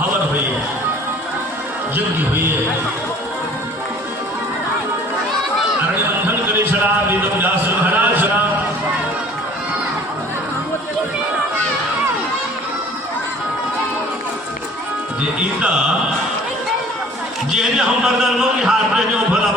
हवन हुई, यज्ञ हुई, अरण्य मंथन करे छड़ा वेदम व्यास महाराज छड़ा जे ईता जे हम बरदान लो कि हाथ में जो भला